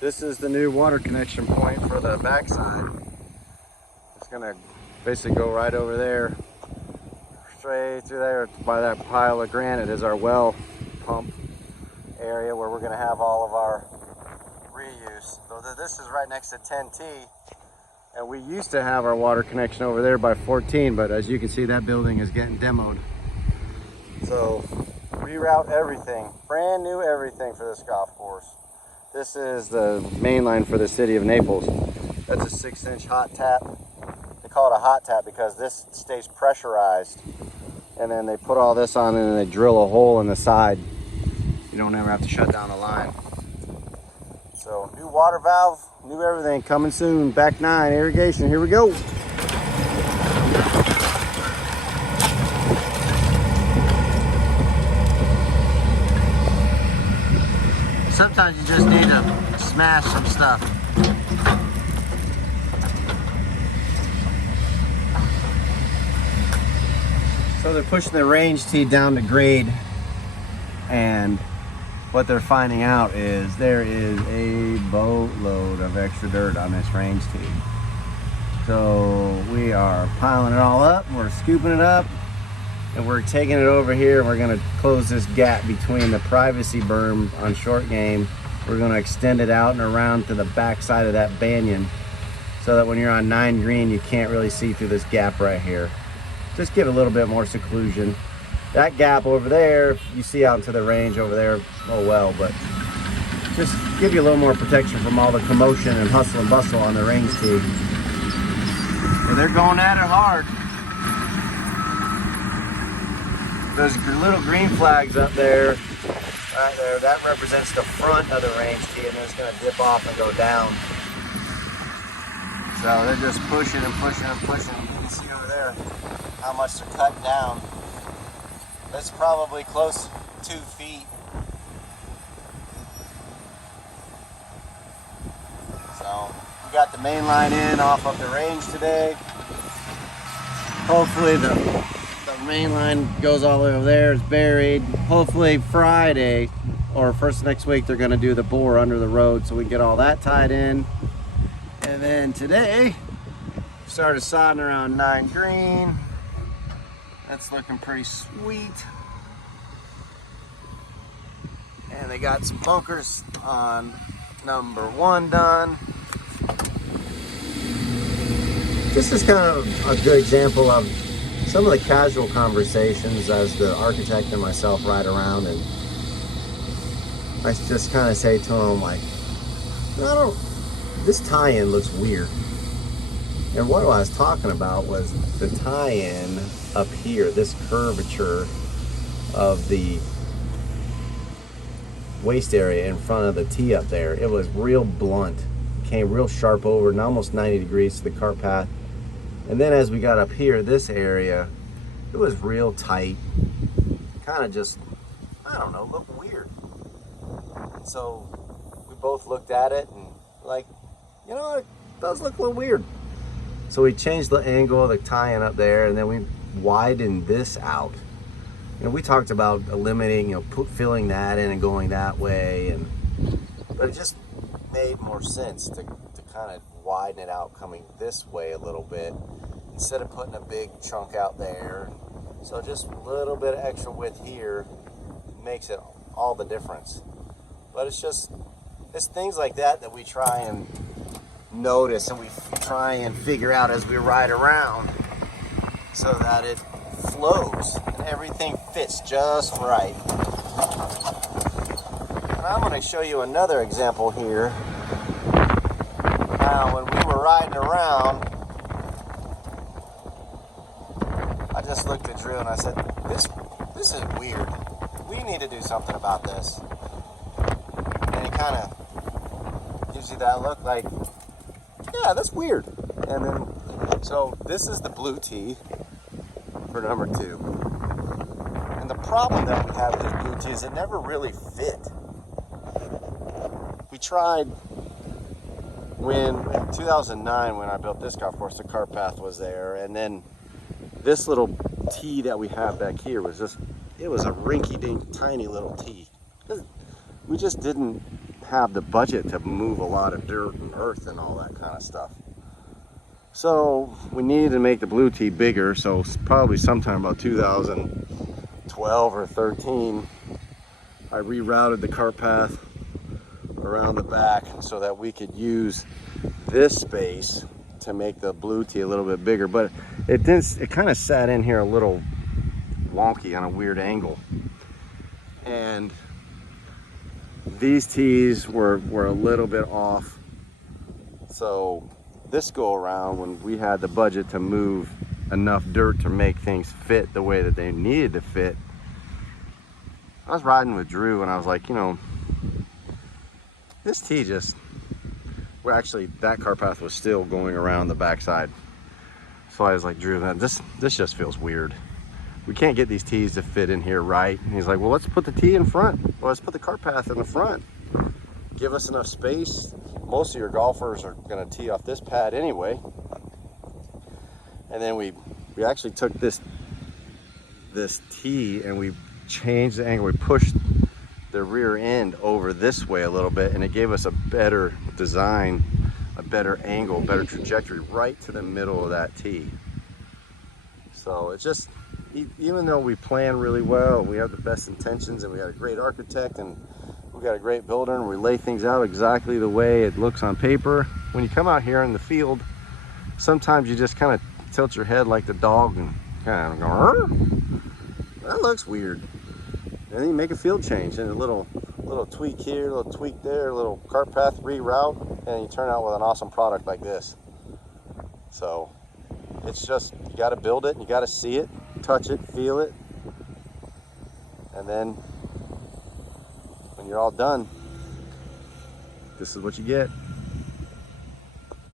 This is the new water connection point for the backside. It's gonna basically go right over there, straight through there by that pile of granite is our well pump area where we're gonna have all of our reuse. So this is right next to 10T, and we used to have our water connection over there by 14, but as you can see, that building is getting demoed. So reroute everything, brand new everything for this golf course. This is the main line for the city of Naples. That's a 6-inch hot tap. They call it a hot tap because this stays pressurized. And then they put all this on and they drill a hole in the side. You don't ever have to shut down the line. So new water valve, new everything coming soon. Back 9, irrigation, here we go. Sometimes you just need to smash some stuff. So they're pushing the range tee down to grade, and what they're finding out is there is a boatload of extra dirt on this range tee. So we are piling it all up, we're scooping it up, and we're taking it over here, and we're gonna close this gap between the privacy berm on short game. We're gonna extend it out and around to the back side of that banyan so that when you're on 9 green, you can't really see through this gap right here. Just give it a little bit more seclusion. That gap over there, you see out into the range over there, oh well, but just give you a little more protection from all the commotion and hustle and bustle on the range tee. And they're going at it hard. Those little green flags up there, right there, that represents the front of the range tee, and it's going to dip off and go down. So they're just pushing and pushing and pushing. You can see over there how much they're cutting down. That's probably close to 2 feet. So we got the main line in off of the range today. Hopefully the main line goes all the way over there, it's buried. Hopefully Friday or first next week they're gonna do the bore under the road so we can get all that tied in. And then today, started sodding around 9 green. That's looking pretty sweet. And they got some bunkers on number 1 done. This is kind of a good example of some of the casual conversations as the architect and myself ride around, and I just kind of say to him, like, this tie-in looks weird. And what I was talking about was the tie-in up here, this curvature of the waist area in front of the tee up there. It was real blunt, it came real sharp over and almost 90 degrees to the cart path. And then as we got up here, this area, it was real tight, kind of just, I don't know, looked weird. And so we both looked at it and like, you know, it does look a little weird. So we changed the angle of the tie-in up there, and then we widened this out. You know, we talked about eliminating, you know, filling that in and going that way, but it just made more sense to kind of widen it out coming this way a little bit instead of putting a big chunk out there. So just a little bit of extra width here makes it all the difference. But it's things like that that we try and notice and we try and figure out as we ride around so that it flows and everything fits just right. And I'm going to show you another example here. Now, when we were riding around, I just looked at Drew and I said, this is weird. We need to do something about this. And he kind of gives you that look like, yeah, that's weird. And then, so this is the blue tee for number 2. And the problem that we have with this blue tee is it never really fit. We tried in 2009 when I built this golf course, the cart path was there, and then this little tee that we have back here was just, it was a rinky-dink tiny little tee. We just didn't have the budget to move a lot of dirt and earth and all that kind of stuff. So we needed to make the blue tee bigger, so probably sometime about 2012 or 13, I rerouted the cart path around the back so that we could use this space to make the blue tee a little bit bigger. But it kind of sat in here a little wonky on a weird angle. And these tees were a little bit off. So this go around, when we had the budget to move enough dirt to make things fit the way that they needed to fit, I was riding with Drew and I was like, you know, this tee just, well, actually that cart path was still going around the backside. So I was like, Drew, man, this just feels weird. We can't get these tees to fit in here right. And he's like, well, let's put the tee in front. Well, let's put the cart path in the front. Give us enough space. Most of your golfers are gonna tee off this pad anyway. And then we actually took this tee and we changed the angle. We pushed the rear end over this way a little bit, and it gave us a better design, a better angle, better trajectory right to the middle of that tee. So it's just, even though we plan really well, we have the best intentions, and we got a great architect, and we got a great builder, and we lay things out exactly the way it looks on paper, when you come out here in the field, sometimes you just kind of tilt your head like the dog and kind of go, "Arr!" That looks weird. And then you make a field change, and a little tweak here, a little tweak there, a little cart path reroute, and you turn out with an awesome product like this. So it's just, you got to build it, you got to see it, touch it, feel it, and then when you're all done, this is what you get.